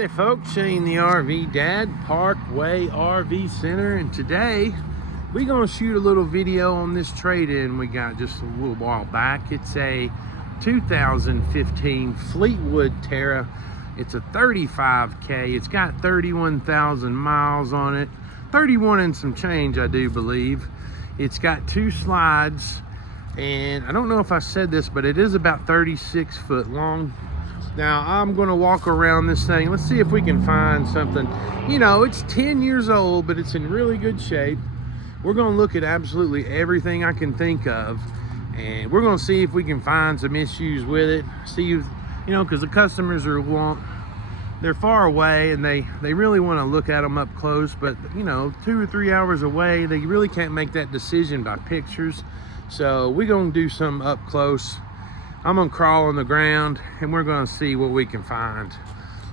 Howdy folks, Shane the RV Dad, Parkway RV Center, and today we're gonna shoot a little video on this trade-in we got just a little while back. It's a 2015 Fleetwood Terra. It's a 35K. It's got 31,000 miles on it, 31 and some change, I do believe. It's got two slides, and I don't know if I said this, but it is about 36 foot long. Now I'm gonna walk around this thing. Let's see if we can find something. You know, it's 10 years old, but it's in really good shape. We're gonna look at absolutely everything I can think of, and we're gonna see if we can find some issues with it. See if, you know, because the customers they're far away and they really want to look at them up close, but you know, 2 or 3 hours away, they really can't make that decision by pictures. So we're gonna do some up close. I'm gonna crawl on the ground and we're gonna see what we can find.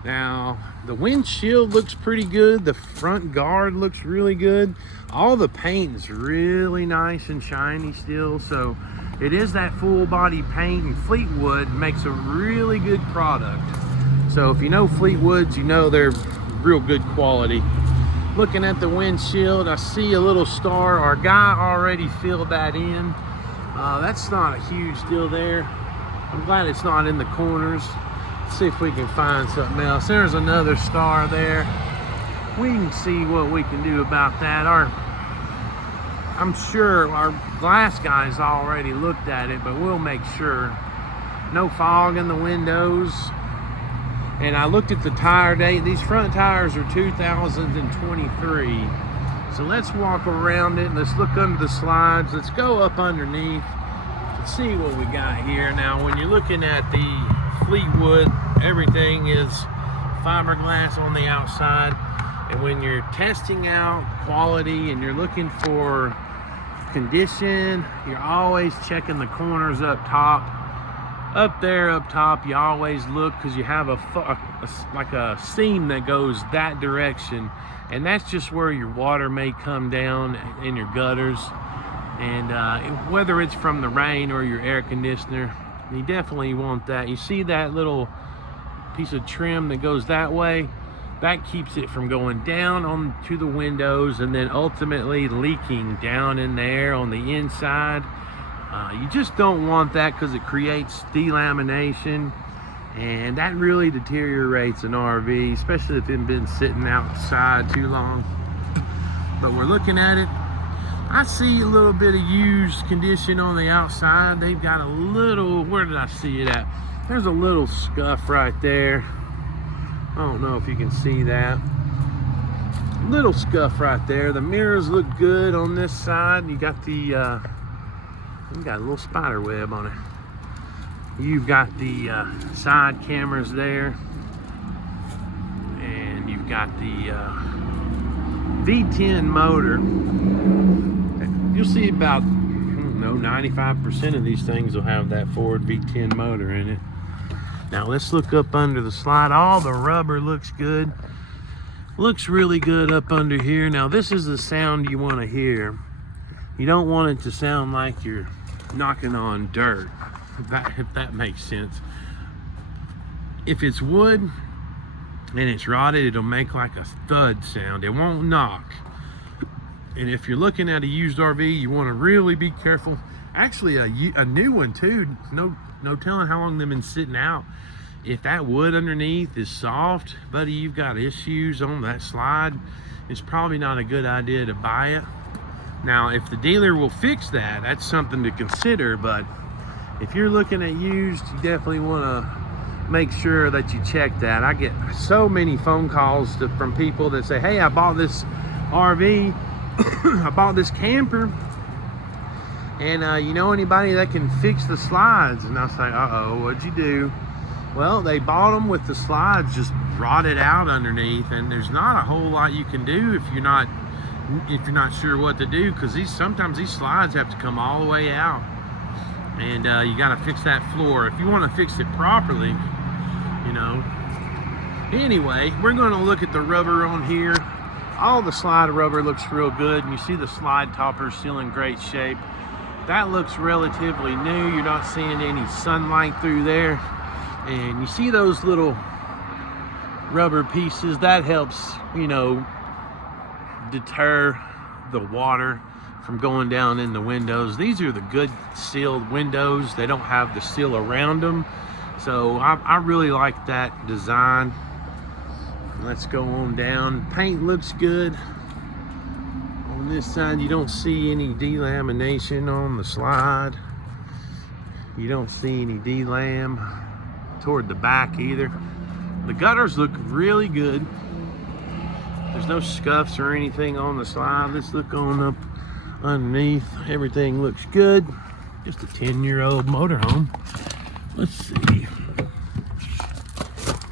Now, the windshield looks pretty good. The front guard looks really good. All the paint is really nice and shiny still. So it is that full body paint, and Fleetwood makes a really good product. So if you know Fleetwoods, you know they're real good quality. Looking at the windshield, I see a little star. Our guy already filled that in. That's not a huge deal there. I'm glad it's not in the corners. Let's see if we can find something else. There's another star there. We can see what we can do about that. I'm sure our glass guy's already looked at it, but we'll make sure. No fog in the windows. And I looked at the tire date. These front tires are 2023. So let's walk around it. Let's look under the slides. Let's go up underneath. See what we got here. Now when you're looking at the Fleetwood, everything is fiberglass on the outside, and when you're testing out quality and you're looking for condition, you're always checking the corners up top. Up there up top, you always look, because you have like a seam that goes that direction, and that's just where your water may come down in your gutters. And whether it's from the rain or your air conditioner, you definitely want that. You see that little piece of trim that goes that way? That keeps it from going down onto the windows and then ultimately leaking down in there on the inside. You just don't want that, because it creates delamination, and that really deteriorates an RV, especially if it's been sitting outside too long. But we're looking at it. I see a little bit of used condition on the outside. They've got a little, where did I see it at? There's a little scuff right there. I don't know if you can see that. Little scuff right there. The mirrors look good on this side. You got you got a little spider web on it. You've got the side cameras there. And you've got the V10 motor. You'll see about, I don't know, 95% of these things will have that Ford V10 motor in it. Now let's look up under the slide. All the rubber looks good. Looks really good up under here. Now this is the sound you want to hear. You don't want it to sound like you're knocking on dirt, if that makes sense. If it's wood and it's rotted, it'll make like a thud sound. It won't knock. And if you're looking at a used RV, you want to really be careful. Actually, a new one too. No telling how long they've been sitting out. If that wood underneath is soft, buddy, you've got issues on that slide. It's probably not a good idea to buy it. Now, if the dealer will fix that, that's something to consider. But if you're looking at used, you definitely want to make sure that you check that. I get so many phone calls from people that say, hey, I bought this RV. I bought this camper, and you know anybody that can fix the slides? And I was like, uh-oh, what'd you do? Well, they bought them with the slides just rotted out underneath, and there's not a whole lot you can do if you're not sure what to do, because sometimes these slides have to come all the way out, and you got to fix that floor if you want to fix it properly, you know. Anyway, we're going to look at the rubber on here. All the slide rubber looks real good, and you see the slide topper still in great shape. That looks relatively new. You're not seeing any sunlight through there. And you see those little rubber pieces. That helps, you know, deter the water from going down in the windows. These are the good sealed windows. They don't have the seal around them. So I really like that design. Let's go on down. Paint looks good. On this side, you don't see any delamination on the slide. You don't see any delam toward the back either. The gutters look really good. There's no scuffs or anything on the slide. Let's look on up underneath. Everything looks good. Just a 10-year-old motorhome. Let's see.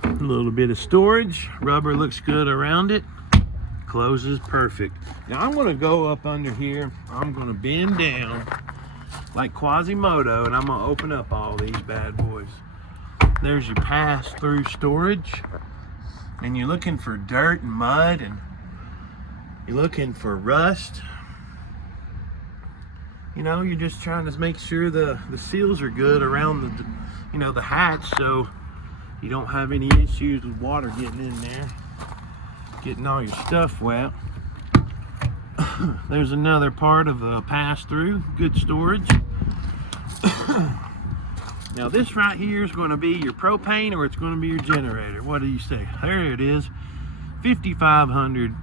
A little bit of storage. Rubber looks good around it. Closes perfect. Now I'm gonna go up under here. I'm gonna bend down like Quasimodo, and I'm gonna open up all these bad boys. There's your pass-through storage. And you're looking for dirt and mud, and you're looking for rust. You know, you're just trying to make sure the seals are good around the, you know, the hatch, so you don't have any issues with water getting in there, getting all your stuff wet. There's another part of the pass-through, good storage. Now this right here is going to be your propane, or it's going to be your generator. What do you say? There it is. 5500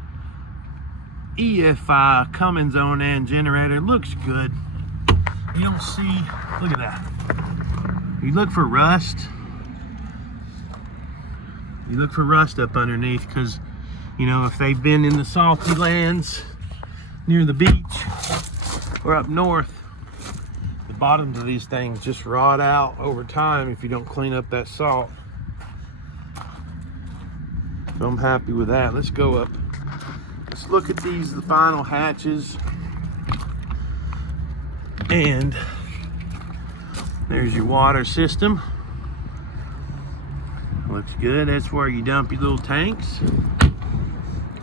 EFI Cummins on end generator. Looks good. You don't see, look at that. You look for rust. You look for rust up underneath, because, you know, if they've been in the salty lands near the beach or up north, the bottoms of these things just rot out over time if you don't clean up that salt. So I'm happy with that. Let's go up. Let's look at these, the final hatches. And there's your water system. Looks good. That's where you dump your little tanks.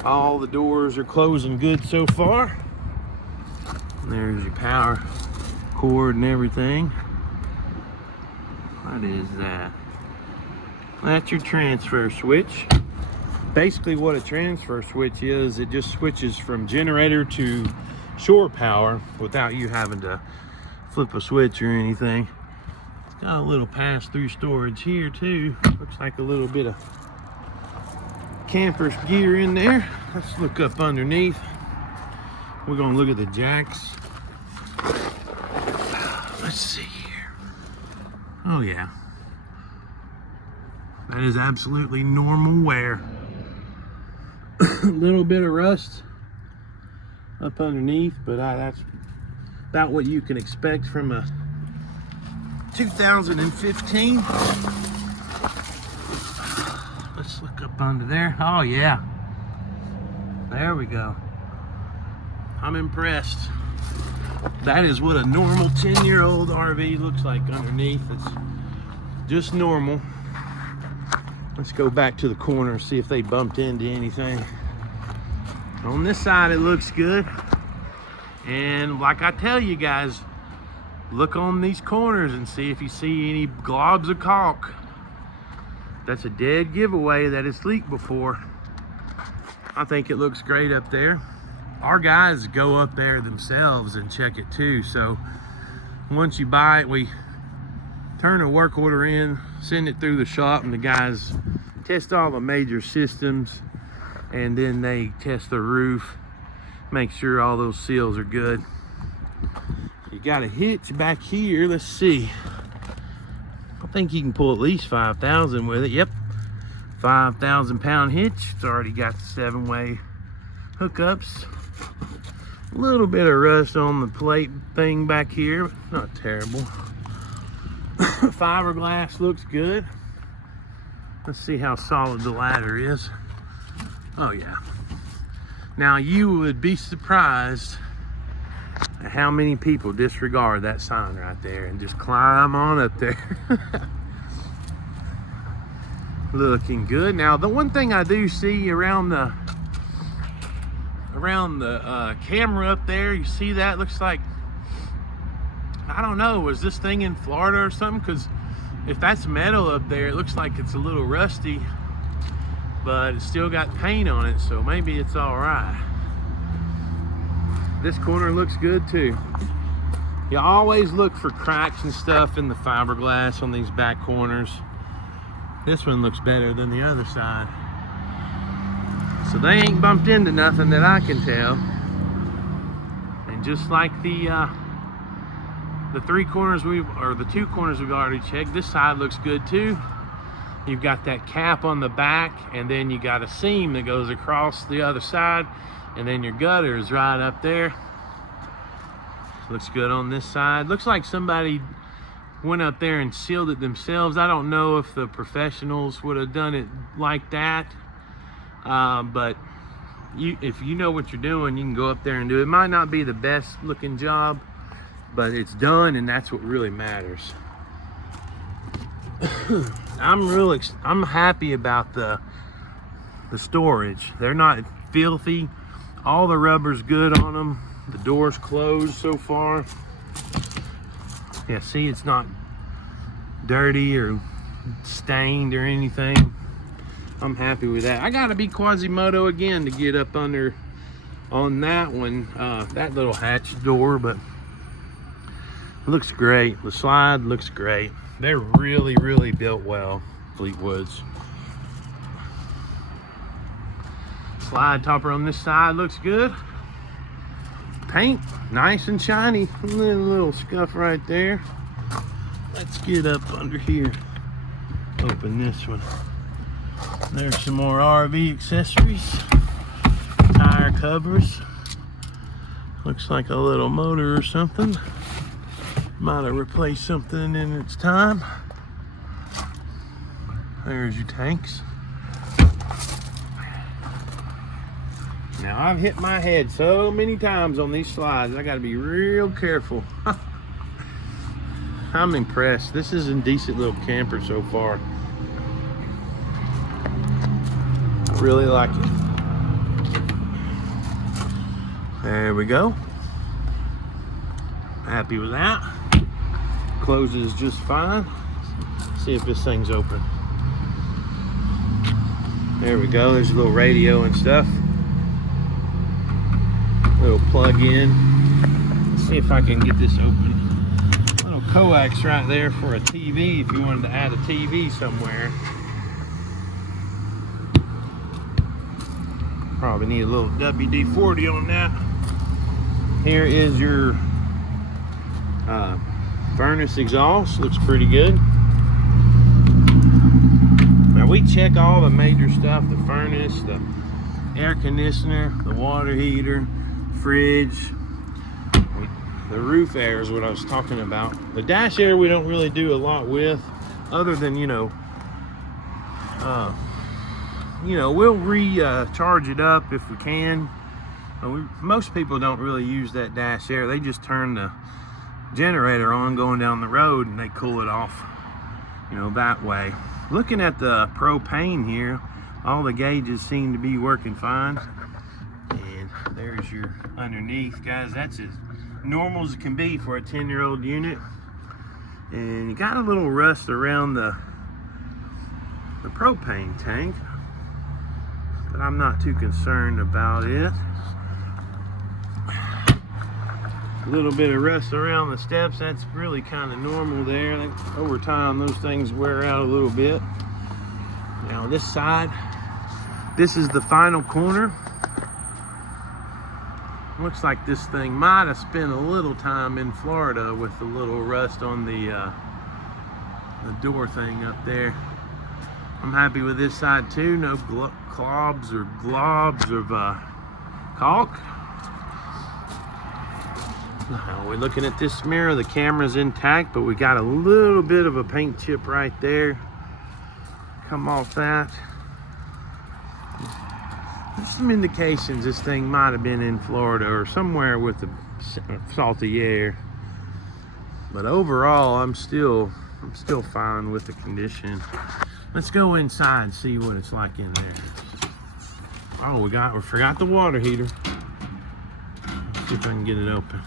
All the doors are closing good so far. And there's your power cord and everything. What is that? That's your transfer switch. Basically what a transfer switch is, it just switches from generator to shore power without you having to flip a switch or anything. It's got a little pass-through storage here too. Looks like a little bit of camper's gear in there. Let's look up underneath. We're gonna look at the jacks. Let's see here. Oh yeah. That is absolutely normal wear. A little bit of rust up underneath, but that's about what you can expect from a 2015. Let's look up under there. Oh yeah. There we go. I'm impressed. That is what a normal 10-year-old RV looks like underneath. It's just normal. Let's go back to the corner and see if they bumped into anything. On this side, it looks good. And like I tell you guys, look on these corners and see if you see any globs of caulk. That's a dead giveaway that it's leaked before. I think it looks great up there. Our guys go up there themselves and check it too. So once you buy it, we turn a work order in, send it through the shop, and the guys test all the major systems, and then they test the roof, make sure all those seals are good. You got a hitch back here. Let's see. I think you can pull at least 5,000 with it. Yep, 5,000 pound hitch. It's already got the 7-way hookups. A little bit of rust on the plate thing back here, but not terrible. Fiberglass looks good. Let's see how solid the ladder is. Oh yeah. Now you would be surprised at how many people disregard that sign right there and just climb on up there. Looking good. Now the one thing I do see around the camera up there, you see that looks like, I don't know, was this thing in Florida or something? Because if that's metal up there, it looks like it's a little rusty. but it's still got paint on it, so maybe it's all right. This corner looks good too. You always look for cracks and stuff in the fiberglass on these back corners. This one looks better than the other side. So they ain't bumped into nothing that I can tell. And just like the two corners we've already checked, this side looks good too. You've got that cap on the back, and then you got a seam that goes across the other side, and then your gutter is right up there. Looks good on this side. Looks like somebody went up there and sealed it themselves. I don't know if the professionals would have done it like that, but if you know what you're doing, you can go up there and do it. It might not be the best looking job, but it's done, and that's what really matters. I'm happy about the storage. They're not filthy. All the rubber's good on them. The door's closed so far. Yeah, see, it's not dirty or stained or anything. I'm happy with that. I gotta be Quasimodo again to get up under on that one, that little hatch door, but it looks great. The slide looks great. They're really, really built well, Fleetwoods. Slide topper on this side looks good. Paint, nice and shiny. Little scuff right there. Let's get up under here. Open this one. There's some more RV accessories. Tire covers. Looks like a little motor or something. Might have replaced something in its time. There's your tanks. Now, I've hit my head so many times on these slides. I gotta be real careful. I'm impressed. This is a decent little camper so far. I really like it. There we go. Happy with that. Closes just fine. See if this thing's open. There we go. There's a little radio and stuff. Little plug in. Let's see if I can get this open. Little coax right there for a TV if you wanted to add a TV somewhere. Probably need a little WD-40 on that. Here is your furnace exhaust. Looks pretty good. Now we check all the major stuff: the furnace, the air conditioner, the water heater, fridge. The roof air is what I was talking about. The dash air we don't really do a lot with, other than we'll recharge it up if we can. Most people don't really use that dash air. They just turn the generator on going down the road and they cool it off, that way. Looking at the propane here, all the gauges seem to be working fine. And there's your underneath, guys. That's as normal as it can be for a 10-year-old unit. And you got a little rust around the propane tank, but I'm not too concerned about it. A little bit of rust around the steps, that's really kind of normal there. Over time, those things wear out a little bit. Now this side, this is the final corner. Looks like this thing might have spent a little time in Florida with the little rust on the door thing up there. I'm happy with this side too. No globs or globs of caulk. Now we're looking at this mirror. The camera's intact, but we got a little bit of a paint chip right there. Come off that. There's some indications this thing might have been in Florida or somewhere with the salty air. But overall, I'm still fine with the condition. Let's go inside and see what it's like in there. Oh, we forgot the water heater. Let's see if I can get it open.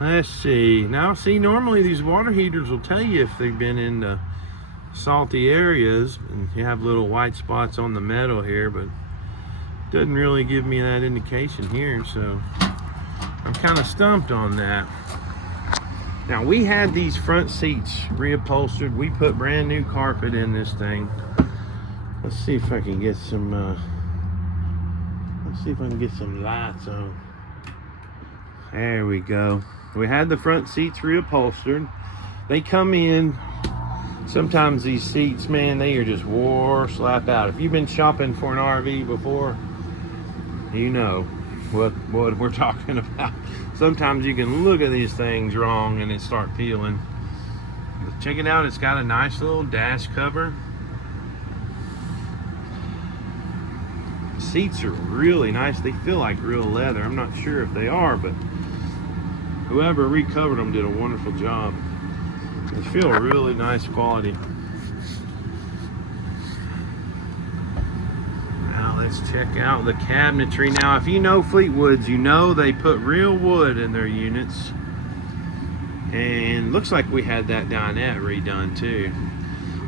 Let's see. Now, see, normally these water heaters will tell you if they've been in the salty areas, and you have little white spots on the metal here, but doesn't really give me that indication here, so I'm kind of stumped on that. Now, we had these front seats reupholstered. We put brand new carpet in this thing. Let's see if I can get some lights on. There we go. We had the front seats reupholstered. They come in. Sometimes these seats, man, they are just wore slap out. If you've been shopping for an RV before, you know what we're talking about. Sometimes you can look at these things wrong and it start peeling. But check it out, it's got a nice little dash cover. Seats are really nice. They feel like real leather. I'm not sure if they are, but whoever recovered them did a wonderful job. They feel really nice quality. Now let's check out the cabinetry. Now, if you know Fleetwoods, you know they put real wood in their units. And looks like we had that dinette redone too.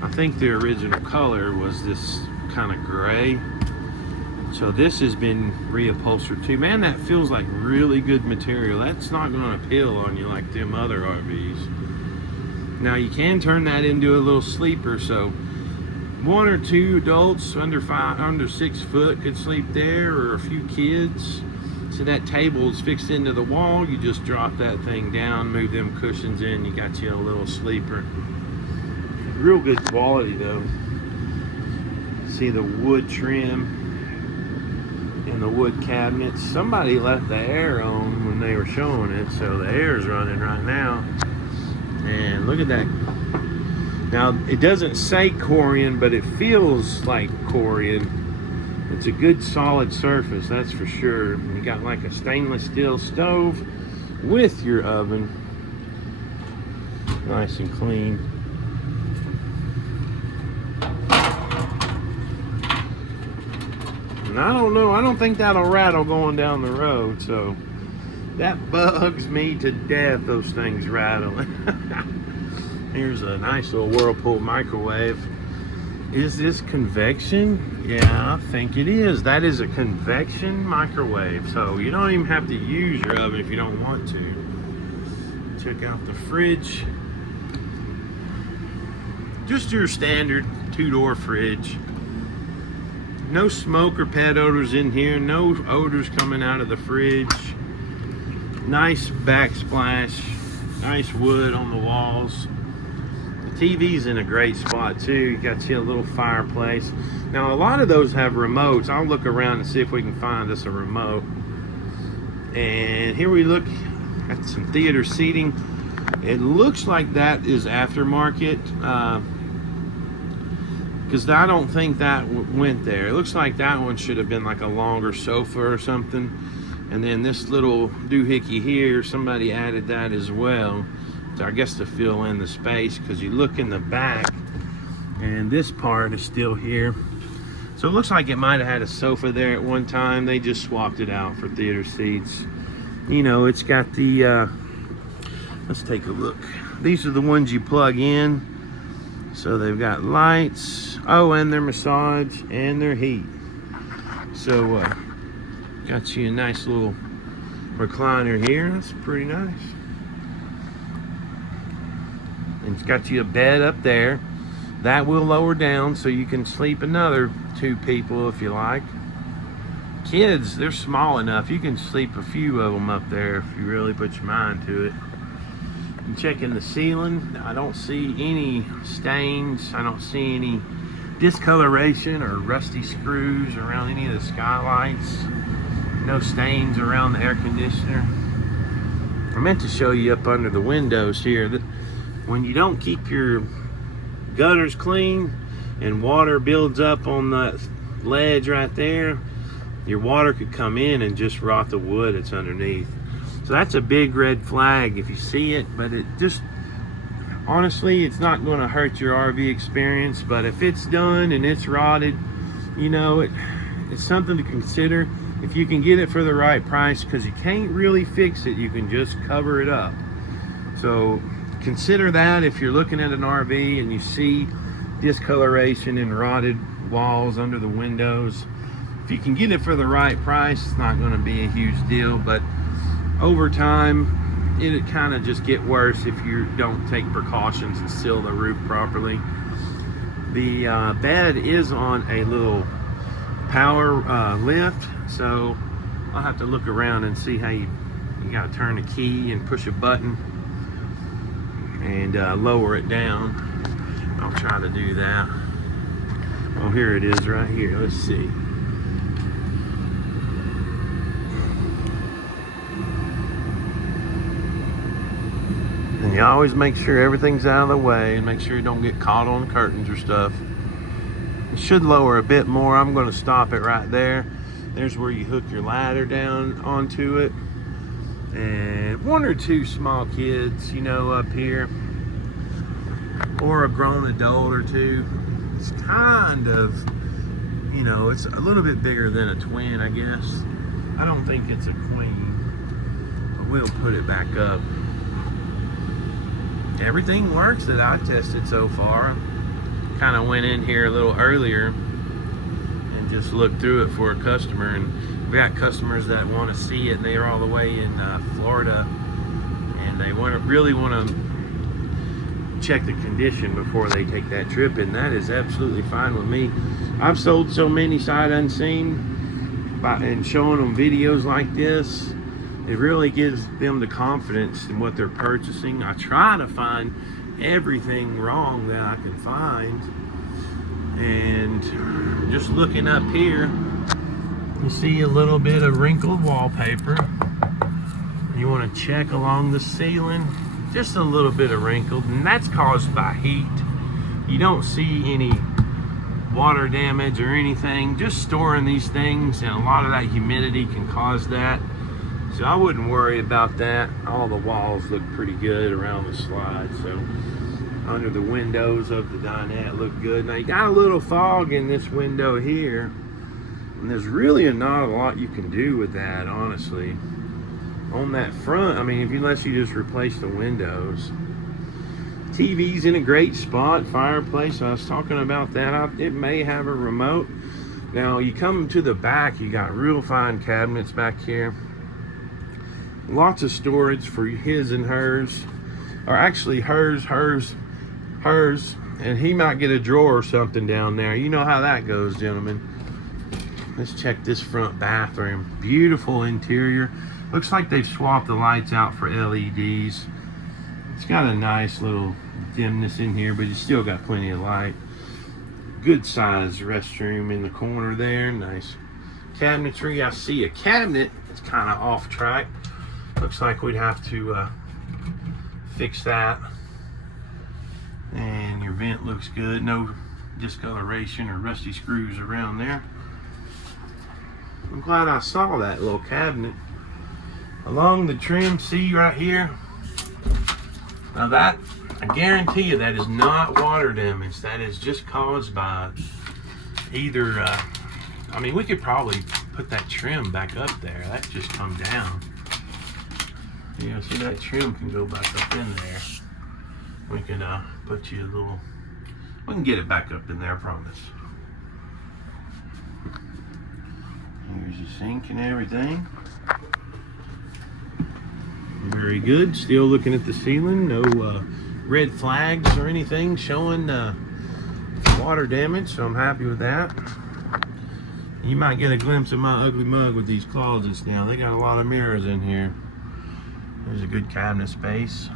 I think the original color was this kind of gray. So this has been reupholstered too. Man, that feels like really good material. That's not going to peel on you like them other RVs. Now you can turn that into a little sleeper, so 1 or 2 adults under 6 foot could sleep there, or a few kids. So that table is fixed into the wall. You just drop that thing down, move them cushions in, you got you a little sleeper. Real good quality though. See the wood trim and the wood cabinets. Somebody left the air on when they were showing it, so the air is running right now. And look at that. Now, it doesn't say Corian, but it feels like Corian. It's a good solid surface, that's for sure. You got like a stainless steel stove with your oven. Nice and clean. And I don't know, I don't think that'll rattle going down the road, so that bugs me to death, those things rattling. Here's a nice little Whirlpool microwave. Is this convection? Yeah, I think it is. That is a convection microwave, so you don't even have to use your oven if you don't want to. Check out the fridge. Just your standard 2-door fridge. No smoke or pet odors in here. No odors coming out of the fridge. Nice backsplash. Nice wood on the walls. The TV's in a great spot too. You got you a little fireplace. Now a lot of those have remotes. I'll look around and see if we can find us a remote. And here we look at some theater seating. It looks like that is aftermarket. Because I don't think that went there. It looks like that one should have been like a longer sofa or something. And then this little doohickey here, somebody added that as well. So I guess to fill in the space, because you look in the back and this part is still here. So it looks like it might have had a sofa there at one time. They just swapped it out for theater seats. You know, it's got the, let's take a look. These are the ones you plug in. So they've got lights. Oh, and their massage and their heat. So got you a nice little recliner here. That's pretty nice. And it's got you a bed up there. That will lower down so you can sleep another 2 people if you like. Kids, they're small enough. You can sleep a few of them up there if you really put your mind to it. I'm checking the ceiling. I don't see any stains. I don't see any discoloration or rusty screws around any of the skylights. No stains around the air conditioner. I meant to show you up under the windows here that when you don't keep your gutters clean and water builds up on the ledge right there, your water could come in and just rot the wood that's underneath. So that's a big red flag if you see it, but it just, honestly, it's not going to hurt your RV experience. But if it's done and it's rotted, you know, it's something to consider. If you can get it for the right price, because you can't really fix it, you can just cover it up. So consider that if you're looking at an RV and you see discoloration and rotted walls under the windows. If you can get it for the right price, it's not going to be a huge deal, but over time it kind of just get worse if you don't take precautions and seal the roof properly. The bed is on a little power lift, so I'll have to look around and see how you got to turn a key and push a button and lower it down. I'll try to do that. Oh, here it is right here. Let's see. And you always make sure everything's out of the way and make sure you don't get caught on curtains or stuff. It should lower a bit more. I'm going to stop it right there. There's where you hook your ladder down onto it. And one or two small kids, you know, up here, or a grown adult or two. It's kind of, you know, it's a little bit bigger than a twin, I guess. I don't think it's a queen, but we'll put it back up. Everything works that I tested so far. Kind of went in here a little earlier and just looked through it for a customer, and we got customers that want to see it, and they're all the way in Florida, and they really want to check the condition before they take that trip, and that is absolutely fine with me. I've sold so many sight unseen and showing them videos like this. It really gives them the confidence in what they're purchasing. I try to find everything wrong that I can find, and just looking up here, you see a little bit of wrinkled wallpaper. You want to check along the ceiling, just a little bit of wrinkled, and that's caused by heat. You don't see any water damage or anything, just storing these things, and a lot of that humidity can cause that. So I wouldn't worry about that. All the walls look pretty good around the slide, so under the windows of the dinette look good. Now you got a little fog in this window here, and there's really not a lot you can do with that, honestly. On that front, I mean, unless you just replace the windows. TV's in a great spot, fireplace, I was talking about that. It may have a remote. Now you come to the back, you got real fine cabinets back here. Lots of storage for his and hers, or actually hers, and he might get a drawer or something down there. You know how that goes, gentlemen. Let's check this front bathroom. Beautiful interior. Looks like they've swapped the lights out for LEDs. It's got a nice little dimness in here, but you still got plenty of light. Good size restroom in the corner there. Nice cabinetry. I see a cabinet. It's kind of off track. Looks like we'd have to fix that. And your vent looks good. No discoloration or rusty screws around there. I'm glad I saw that little cabinet. Along the trim, see right here? Now that, I guarantee you that is not water damage. That is just caused by either, I mean, we could probably put that trim back up there. That just come down. Yeah, see that trim can go back up in there. We can put you a little, we can get it back up in there, I promise. Here's your sink and everything. Very good. Still looking at the ceiling. No red flags or anything showing water damage, so I'm happy with that. You might get a glimpse of my ugly mug with these closets now. They got a lot of mirrors in here. There's a good cabinet space.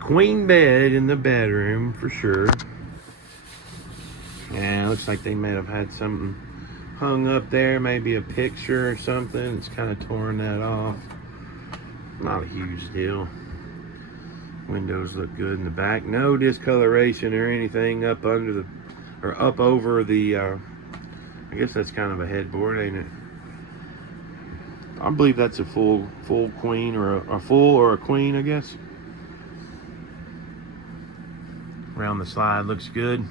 Queen bed in the bedroom for sure. Yeah, looks like they may have had something hung up there, maybe a picture or something. It's kind of torn that off. Not a huge deal. Windows look good in the back. No discoloration or anything up under the, or up over the, I guess that's kind of a headboard, ain't it? I believe that's a full queen, or a full or a queen, I guess. Around the slide looks good.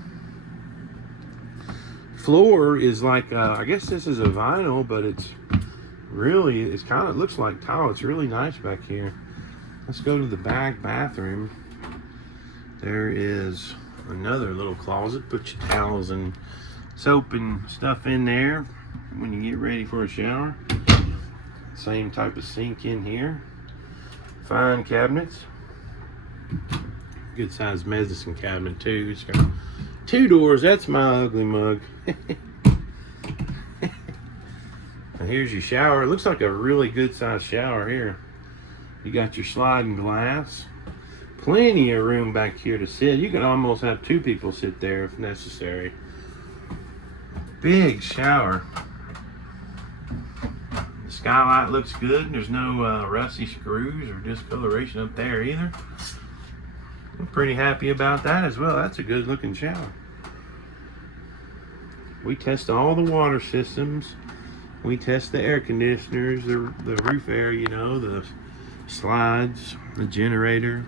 Floor is like, I guess this is a vinyl, but it's kind of looks like tile. It's really nice back here. Let's go to the back bathroom. There is another little closet. Put your towels and soap and stuff in there when you get ready for a shower. Same type of sink in here. Fine cabinets. Good sized medicine cabinet too. It's got 2 doors. That's my ugly mug. And here's your shower. It looks like a really good sized shower here. You got your sliding glass. Plenty of room back here to sit. You can almost have 2 people sit there if necessary. Big shower. The skylight looks good. There's no rusty screws or discoloration up there either. I'm pretty happy about that as well. That's a good looking shower. We test all the water systems. We test the air conditioners, the roof air, you know, the slides, the generator,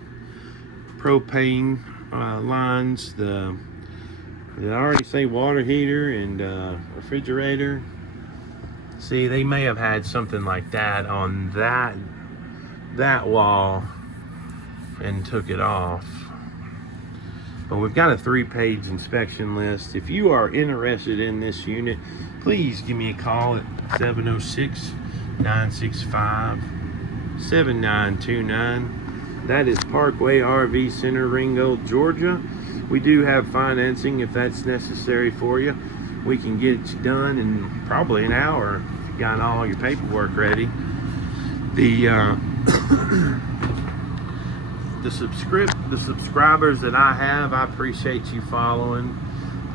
propane lines, did I already say water heater and refrigerator? See, they may have had something like that on that wall and took it off. But we've got a 3-page inspection list. If you are interested in this unit, please give me a call at 706-965-7929. That is Parkway RV Center, Ringgold, Georgia. We do have financing if that's necessary for you. We can get it done in probably an hour if you got all your paperwork ready. The subscribers that I have, I appreciate you following.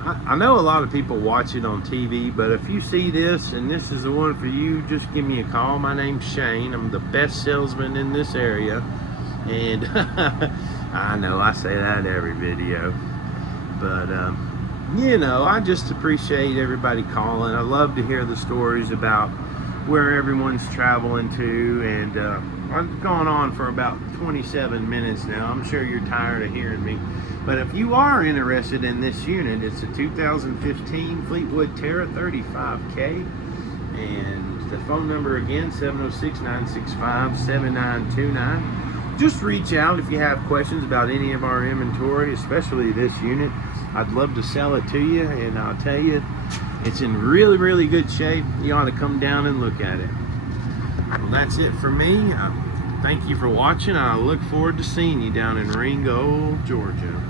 I know a lot of people watch it on TV, but if you see this and this is the one for you, just give me a call. My name's Shane. I'm the best salesman in this area. And I know I say that every video. But, you know, I just appreciate everybody calling. I love to hear the stories about where everyone's traveling to. And I've gone on for about 27 minutes now. I'm sure you're tired of hearing me. But if you are interested in this unit, it's a 2015 Fleetwood Terra 35K. And the phone number again, 706-965-7929. Just reach out if you have questions about any of our inventory, especially this unit. I'd love to sell it to you, and I'll tell you, it's in really, really good shape. You ought to come down and look at it. Well, that's it for me. Thank you for watching. I look forward to seeing you down in Ringgold, Georgia.